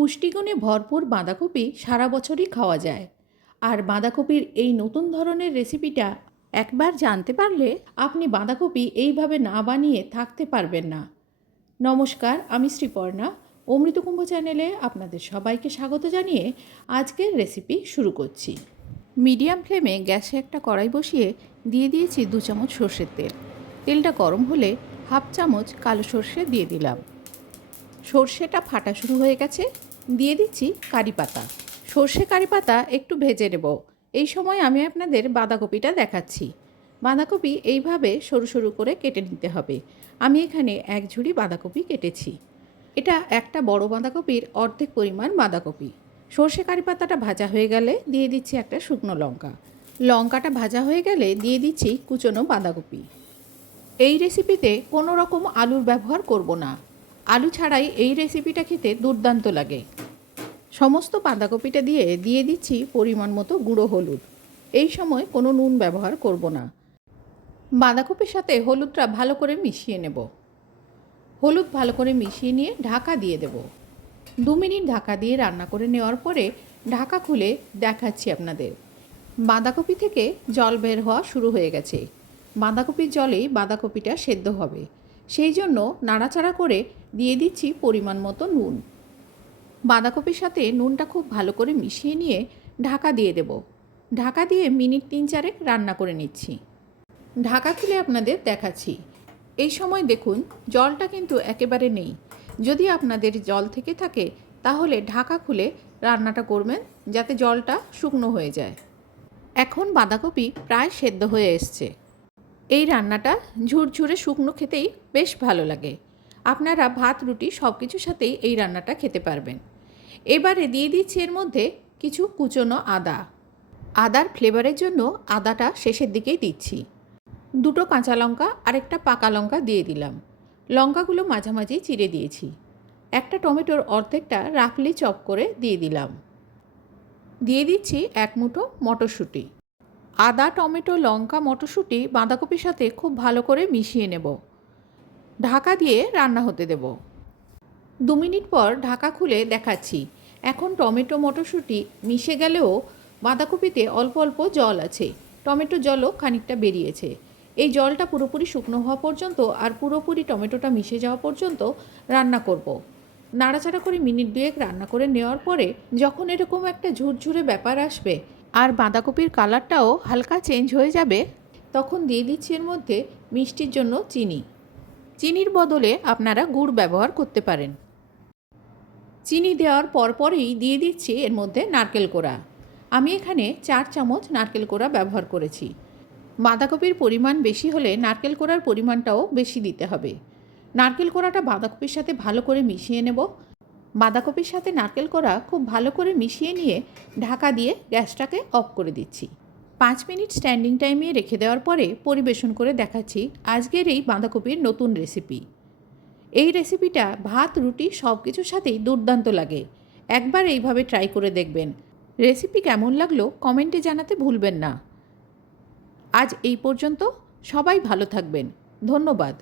পুষ্টিগুণে ভরপুর বাঁধাকপি সারা বছরই খাওয়া যায়। আর বাঁধাকপির এই নতুন ধরনের রেসিপিটা একবার জানতে পারলে আপনি বাঁধাকপি এইভাবে না বানিয়ে থাকতে পারবেন না। নমস্কার, আমি শ্রীপর্ণা। অমৃতকুম্ভ চ্যানেলে আপনাদের সবাইকে স্বাগত জানিয়ে আজকের রেসিপি শুরু করছি। মিডিয়াম ফ্লেমে গ্যাসে একটা কড়াই বসিয়ে দিয়ে দিয়েছি দু চামচ সর্ষের তেল। তেলটা গরম হলে হাফ চামচ কালো সর্ষে দিয়ে দিলাম। সর্ষেটা ফাটা শুরু হয়ে গেছে। দিয়ে দিচ্ছি কারি পাতা। সর্ষে কারি পাতা একটু ভেজে নেব। এই সময় আমি আপনাদের বাঁধাকপিটা দেখাচ্ছি। বাঁধাকপি এইভাবে সরু সরু করে কেটে নিতে হবে। আমি এখানে এক ঝুড়ি বাঁধাকপি কেটেছি। এটা একটা বড় বাঁধাকপির অর্ধেক পরিমাণ বাঁধাকপি। সর্ষে কারি পাতাটা ভাজা হয়ে গেলে দিয়ে দিচ্ছি একটা শুকনো লঙ্কা। লঙ্কাটা ভাজা হয়ে গেলে দিয়ে দিচ্ছি কুচনো বাঁধাকপি। এই রেসিপিতে কোনো রকম আলুর ব্যবহার করব না। আলু ছাড়াই এই রেসিপিটা খেতে দুর্দান্ত লাগে। সমস্ত বাঁধাকপিটা দিয়ে দিয়ে দিচ্ছি পরিমাণ মতো গুঁড়ো হলুদ। এই সময় কোনো নুন ব্যবহার করব না। বাঁধাকপির সাথে হলুদটা ভালো করে মিশিয়ে নেব। হলুদ ভালো করে মিশিয়ে নিয়ে ঢাকা দিয়ে দেব। দু মিনিট ঢাকা দিয়ে রান্না করে নেওয়ার পরে ঢাকা খুলে দেখাচ্ছি আপনাদের। বাঁধাকপি থেকে জল বের হওয়া শুরু হয়ে গেছে। বাঁধাকপির জলেই বাঁধাকপিটা সেদ্ধ হবে। সেই জন্য নাড়াচাড়া করে দিয়ে দিচ্ছি পরিমাণ মতো নুন। বাঁধাকপির সাথে নুনটা খুব ভালো করে মিশিয়ে নিয়ে ঢাকা দিয়ে দেব। ঢাকা দিয়ে মিনিট তিন চারেক রান্না করে নিচ্ছি। ঢাকা খুলে আপনাদের দেখাচ্ছি। এই সময় দেখুন, জলটা কিন্তু একেবারে নেই। যদি আপনাদের জল থেকে থাকে, তাহলে ঢাকা খুলে রান্নাটা করবেন যাতে জলটা শুকনো হয়ে যায়। এখন বাঁধাকপি প্রায় সেদ্ধ হয়ে এসছে। এই রান্নাটা ঝুরঝুরে শুকনো খেতেই বেশ ভালো লাগে। আপনারা ভাত, রুটি সব কিছুর সাথেই এই রান্নাটা খেতে পারবেন। এবারে দিয়ে দিচ্ছি এর মধ্যে কিছু কুচনো আদা। আদার ফ্লেভারের জন্য আদাটা শেষের দিকেই দিচ্ছি। দুটো কাঁচা লঙ্কা আর একটা পাকা লঙ্কা দিয়ে দিলাম। লঙ্কাগুলো মাঝামাঝি চিড়ে দিয়েছি। একটা টমেটোর অর্ধেকটা রাফলি চপ করে দিয়ে দিলাম। দিয়ে দিচ্ছি এক মুঠো মটরশুঁটি। আদা, টমেটো, লঙ্কা, মটরশুঁটি, বাঁধাকপির সাথে খুব ভালো করে মিশিয়ে নেব। ঢাকা দিয়ে রান্না হতে দেব। দু মিনিট পর ঢাকা খুলে দেখাচ্ছি। এখন টমেটো, মটরশুঁটি মিশে গেলেও বাঁধাকপিতে অল্প অল্প জল আছে। টমেটো জলও খানিকটা বেরিয়েছে। এই জলটা পুরোপুরি শুকনো হওয়া পর্যন্ত আর পুরোপুরি টমেটোটা মিশে যাওয়া পর্যন্ত রান্না করব। নাড়াচাড়া করে মিনিট দুয়েক রান্না করে নেওয়ার পরে যখন এরকম একটা ঝুরঝুরে ব্যাপার আসবে আর বাঁধাকপির কালারটাও হালকা চেঞ্জ হয়ে যাবে, তখন দিয়ে দিচ্ছি এর মধ্যে মিষ্টির জন্য চিনি। চিনির বদলে আপনারা গুড় ব্যবহার করতে পারেন। চিনি দেওয়ার পরপরই দিয়ে দিচ্ছি এর মধ্যে নারকেল কোড়া। আমি এখানে চার চামচ নারকেল কোড়া ব্যবহার করেছি। বাঁধাকপির পরিমাণ বেশি হলে নারকেল কোড়ার পরিমাণটাও বেশি দিতে হবে। নারকেল কোড়াটা বাঁধাকপির সাথে ভালো করে মিশিয়ে নেব। বাঁধাকপির সাথে নারকেল কোড়া খুব ভালো করে মিশিয়ে নিয়ে ঢাকা দিয়ে গ্যাসটাকে অফ করে দিচ্ছি। পাঁচ মিনিট স্ট্যান্ডিং টাইমে রেখে দেওয়ার পরে পরিবেশন করে দেখাচ্ছি আজকের এই বাঁধাকপির নতুন রেসিপি। এই রেসিপিটা ভাত, রুটি সব কিছুর সাথেই দুর্দান্ত লাগে। একবার এইভাবে ট্রাই করে দেখবেন। রেসিপি কেমন লাগল কমেন্টে জানাতে ভুলবেন না। আজ এই পর্যন্ত সবাই ভালো থাকবেন। ধন্যবাদ।